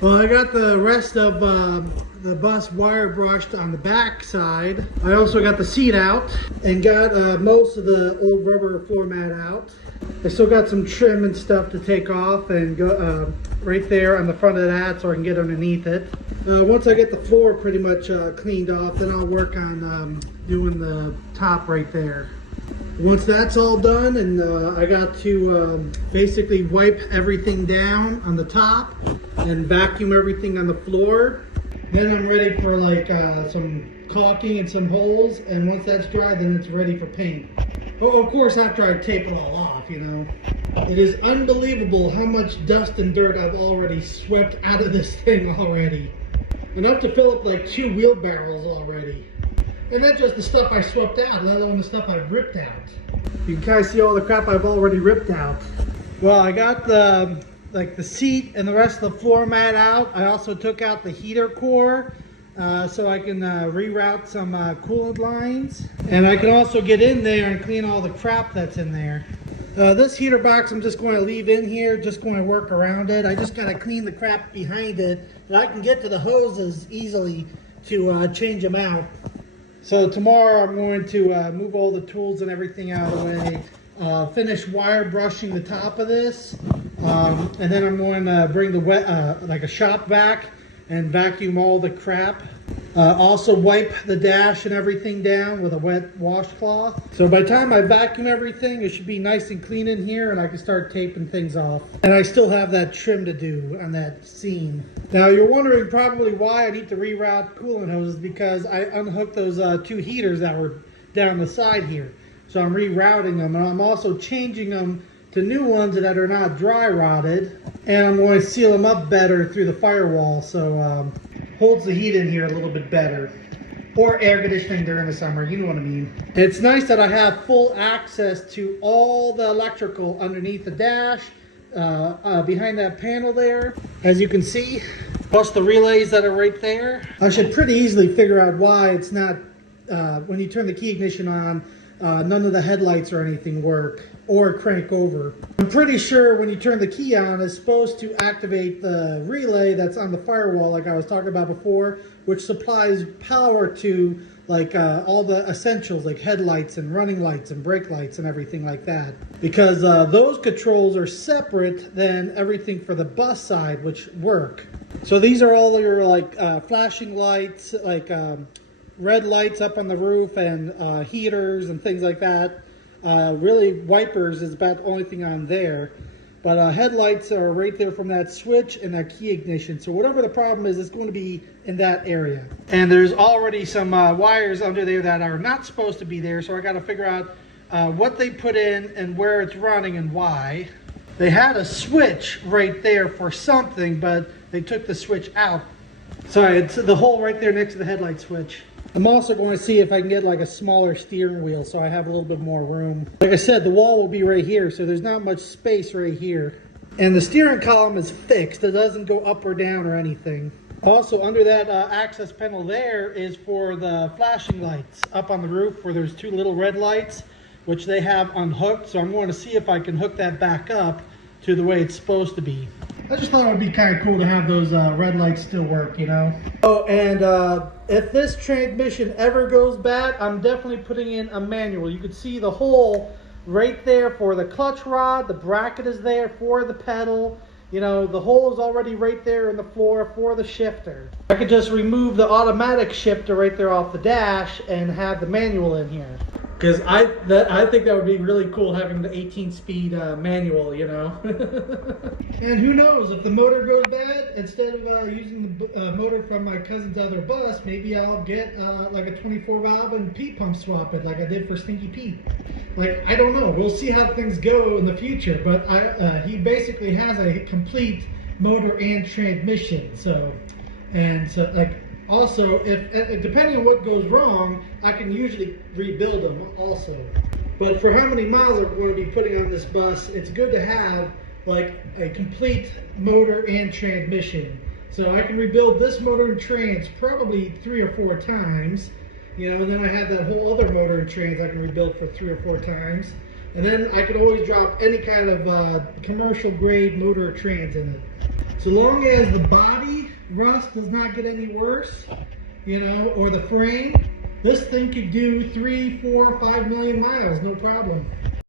Well, I got the rest of the bus wire brushed on the back side. I also got the seat out and got most of the old rubber floor mat out. I still got some trim and stuff to take off and go right there on the front of that so I can get underneath it. Once I get the floor pretty much cleaned off, then I'll work on doing the top right there. Once that's all done, and I got to basically wipe everything down on the top and vacuum everything on the floor, then I'm ready for like some caulking and some holes, and once that's dry, then it's ready for paint. Oh, of course, after I tape it all off, you know. It is unbelievable how much dust and dirt I've already swept out of this thing already. Enough to fill up like 2 wheelbarrows already. And that's just the stuff I swept out, let alone the stuff I've ripped out. You can kind of see all the crap I've already ripped out. Well, I got the seat and the rest of the floor mat out. I also took out the heater core so I can reroute some coolant lines. And I can also get in there and clean all the crap that's in there. This heater box I'm just going to leave in here, just going to work around it. I just got to clean the crap behind it. And I can get to the hoses easily to change them out. So tomorrow I'm going to move all the tools and everything out of the way, finish wire brushing the top of this, and then I'm going to bring the like a shop vac and vacuum all the crap. Also wipe the dash and everything down with a wet washcloth. So by the time I vacuum everything, it should be nice and clean in here and I can start taping things off. And I still have that trim to do on that seam. Now you're wondering probably why I need to reroute coolant hoses, because I unhooked those 2 heaters that were down the side here. So I'm rerouting them, and I'm also changing them to new ones that are not dry rotted. And I'm going to seal them up better through the firewall so holds the heat in here a little bit better. Or air conditioning during the summer, you know what I mean. It's nice that I have full access to all the electrical underneath the dash, behind that panel there, as you can see, plus the relays that are right there. I should pretty easily figure out why it's not, when you turn the key ignition on, none of the headlights or anything work or crank over. I'm pretty sure when you turn the key on, it's supposed to activate the relay that's on the firewall like I was talking about before, which supplies power to like all the essentials like headlights and running lights and brake lights and everything like that. Because those controls are separate than everything for the bus side, which work. So these are all your like flashing lights, like red lights up on the roof and heaters and things like that. Really wipers is about the only thing on there. But headlights are right there from that switch and that key ignition. So whatever the problem is, it's going to be in that area. And there's already some wires under there that are not supposed to be there. So I got to figure out what they put in and where it's running and why. They had a switch right there for something, but they took the switch out. Sorry, it's the hole right there next to the headlight switch. I'm also going to see if I can get like a smaller steering wheel so I have a little bit more room. Like I said, the wall will be right here, so there's not much space right here. And the steering column is fixed. It doesn't go up or down or anything. Also, under that access panel there is for the flashing lights up on the roof, where there's 2 little red lights, which they have unhooked. So I'm going to see if I can hook that back up to the way it's supposed to be. I just thought it would be kind of cool to have those red lights still work, you know. Oh, and if this transmission ever goes bad, I'm definitely putting in a manual. You can see the hole right there for the clutch rod. The bracket is there for the pedal. You know, the hole is already right there in the floor for the shifter. I could just remove the automatic shifter right there off the dash and have the manual in here. Because I think that would be really cool, having the 18-speed manual, you know. And who knows, if the motor goes bad, instead of using the motor from my cousin's other bus, maybe I'll get like a 24-valve and Pete pump swap it like I did for Stinky Pete. Like, I don't know. We'll see how things go in the future. But he basically has a complete motor and transmission. So like, also, if depending on what goes wrong, I can usually rebuild them also. But for how many miles we're going to be putting on this bus, it's good to have like a complete motor and transmission. So I can rebuild this motor and trans probably 3 or 4 times. You know, and then I have that whole other motor and trans I can rebuild for 3 or 4 times. And then I can always drop any kind of commercial grade motor or trans in it. So long as the body rust does not get any worse, you know, or the frame, this thing could do 3, 4, 5 million miles, no problem.